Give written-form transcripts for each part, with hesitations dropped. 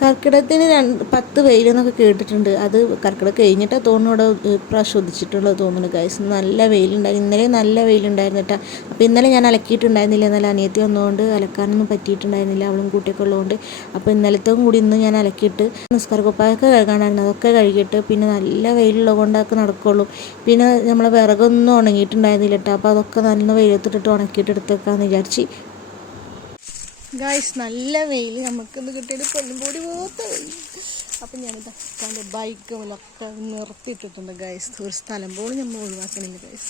കർക്കിടകത്തിന് 10 വെയിലെന്നൊക്കെ കേട്ടിട്ടുണ്ട്. അത് കർക്കിടകം കഴിഞ്ഞിട്ടാണ് തോന്നുന്നു ഇവിടെ ഇപ്രാവശ്യം ഉദിച്ചിട്ടുള്ളത് തോന്നുന്നു ഗൈസ്. നല്ല വെയിലുണ്ടായി, ഇന്നലെ നല്ല വെയിലുണ്ടായിരുന്നു കേട്ടോ. അപ്പോൾ ഇന്നലെ ഞാൻ അലക്കിയിട്ടുണ്ടായിരുന്നില്ല, ഇന്നലെ അനിയത്തി വന്നുകൊണ്ട് അലക്കാനൊന്നും പറ്റിയിട്ടുണ്ടായിരുന്നില്ല, അവളും കൂട്ടിയൊക്കെ ഉള്ളതുകൊണ്ട്. അപ്പോൾ ഇന്നലത്തേക്കും കൂടി ഇന്ന് ഞാൻ അലക്കിയിട്ട് നിസ്കാരക്കുപ്പായൊക്കെ കഴുകാണ്ടായിരുന്നു, അതൊക്കെ കഴുകിയിട്ട് പിന്നെ നല്ല വെയിലുള്ളത് കൊണ്ടൊക്കെ നടക്കുള്ളൂ. പിന്നെ നമ്മളെ വിറകൊന്നും ഉണങ്ങിയിട്ടുണ്ടായിരുന്നില്ല കേട്ടോ. അപ്പോൾ അതൊക്കെ നല്ല വെയിലത്തിട്ടിട്ട് ഉണക്കിയിട്ട് എടുത്തേക്കാന്ന് വിചാരിച്ച്. ഗായ്സ് നല്ല വെയിൽ നമുക്കിന്ന് കിട്ടിയിട്ട് പെണ്ണും കൂടി പോത്ത വെയിൽ. അപ്പം ഞാനിതാ എൻ്റെ ബൈക്കുമൊക്കെ നിർത്തിയിട്ടിട്ടുണ്ട് ഗായ്സ്. ഒരു സ്ഥലം പോലും നമ്മൾ ഒഴിവാക്കണില്ല ഗായ്സ്.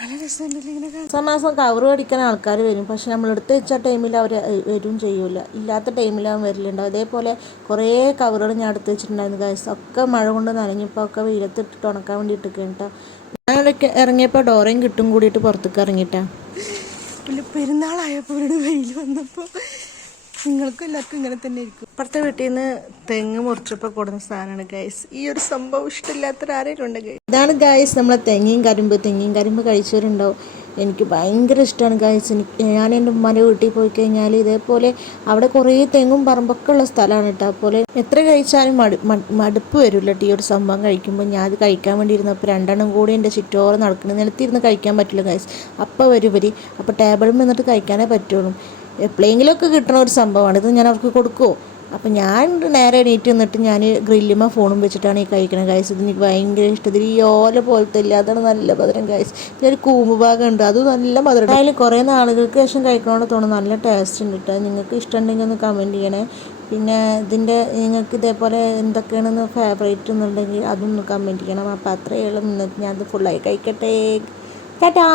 നല്ല രസമുണ്ടല്ലോ ഇങ്ങനെ. മാസം കവർ അടിക്കാൻ ആൾക്കാർ വരും, പക്ഷെ നമ്മൾ എടുത്ത് വെച്ച ടൈമിൽ അവർ വരും ചെയ്യൂല, ഇല്ലാത്ത ടൈമിലാവും വരലുണ്ടാവും. അതേപോലെ കുറേ കവറുകൾ ഞാൻ എടുത്ത് വെച്ചിട്ടുണ്ടായിരുന്നു ഗായ്സ്. ഒക്കെ മഴ കൊണ്ട് നനഞ്ഞപ്പോൾ ഒക്കെ വെയിലത്തിട്ടിട്ട് ഉണക്കാൻ വേണ്ടിയിട്ട് കേട്ടോ. ഞാനൊക്കെ ഇറങ്ങിയപ്പോൾ ഡോറയും കിട്ടും കൂടിയിട്ട് പുറത്തേക്ക് ഇറങ്ങിയിട്ടാണ്. പിന്നെ പെരുന്നാളായപ്പോൾ ഇവിടെ വെയിൽ വന്നപ്പോൾ നിങ്ങൾക്കും എല്ലാവർക്കും ഇങ്ങനെ തന്നെ ഇരിക്കും. ഇപ്പുറത്തെ വീട്ടിൽ നിന്ന് തെങ്ങ് മുറിച്ചപ്പോൾ കൊടുന്ന സാധനമാണ് ഗൈസ്. ഈ ഒരു സംഭവം ഇഷ്ടമില്ലാത്തൊരാരെങ്കിലും ഉണ്ട് ഗൈസ്. ഇതാണ് ഗൈസ് നമ്മളെ തെങ്ങിയും കരിമ്പ് കഴിച്ചവരുണ്ടാവും. എനിക്ക് ഭയങ്കര ഇഷ്ടമാണ് ഗൈസ്. ഞാൻ എൻ്റെ ഉമ്മാൻ്റെ വീട്ടിൽ പോയി കഴിഞ്ഞാൽ ഇതേപോലെ അവിടെ കുറേ തെങ്ങും പറമ്പൊക്കെ ഉള്ള സ്ഥലമാണ് കേട്ടോ. അതുപോലെ എത്ര കഴിച്ചാലും മടുപ്പ് വരില്ല കേട്ടോ. ഈ ഒരു സംഭവം കഴിക്കുമ്പോൾ ഞാൻ അത് കഴിക്കാൻ വേണ്ടി ഇരുന്നപ്പോൾ 2 കൂടി എൻ്റെ ചുറ്റോളം നടക്കുന്നത്, നിലത്തിരുന്ന് കഴിക്കാൻ പറ്റില്ല ഗൈസ്. അപ്പോൾ വരും ഇവർ. അപ്പോൾ ടേബിളിൽ നിന്നിട്ട് കഴിക്കാനേ പറ്റുള്ളൂ. എപ്പോഴെങ്കിലുമൊക്കെ കിട്ടുന്ന ഒരു സംഭവമാണ് ഇത്. ഞാൻ അവർക്ക് കൊടുക്കുമോ? അപ്പം ഞാൻ നേരെ എണീറ്റ് നിന്നിട്ട് ഞാൻ ഗ്രില്ലുമ്പോൾ ഫോണും വെച്ചിട്ടാണ് ഈ കഴിക്കുന്നത് ഗൈസ്. ഇത് എനിക്ക് ഭയങ്കര ഇഷ്ടം. ഇതിൽ ഈ ഓല പോലത്തെ ഇല്ല, അതാണ് നല്ല മധുരം ഗൈസ്. ഇതിലൊരു കൂമ്പ് ഭാഗം ഉണ്ട്, അത് നല്ല മധുരം. അതിൽ കുറേ നാളുകൾക്ക് ശേഷം കഴിക്കണമെന്ന് തോന്നുന്നു. നല്ല ടേസ്റ്റ് ഉണ്ട് കേട്ടോ. നിങ്ങൾക്ക് ഇഷ്ടമുണ്ടെങ്കിൽ ഒന്ന് കമൻറ്റ് ചെയ്യണേ. പിന്നെ നിങ്ങൾക്ക് ഇതേപോലെ എന്തൊക്കെയാണെന്ന് ഫേവറേറ്റ് എന്നുണ്ടെങ്കിൽ അതൊന്ന് കമൻറ്റ് ചെയ്യണം. അപ്പോൾ അത്രയേ ഉള്ളൂ. ഇന്നത്തെ ഞാനത് ഫുള്ളായി കഴിക്കട്ടെ. ടാറ്റാ.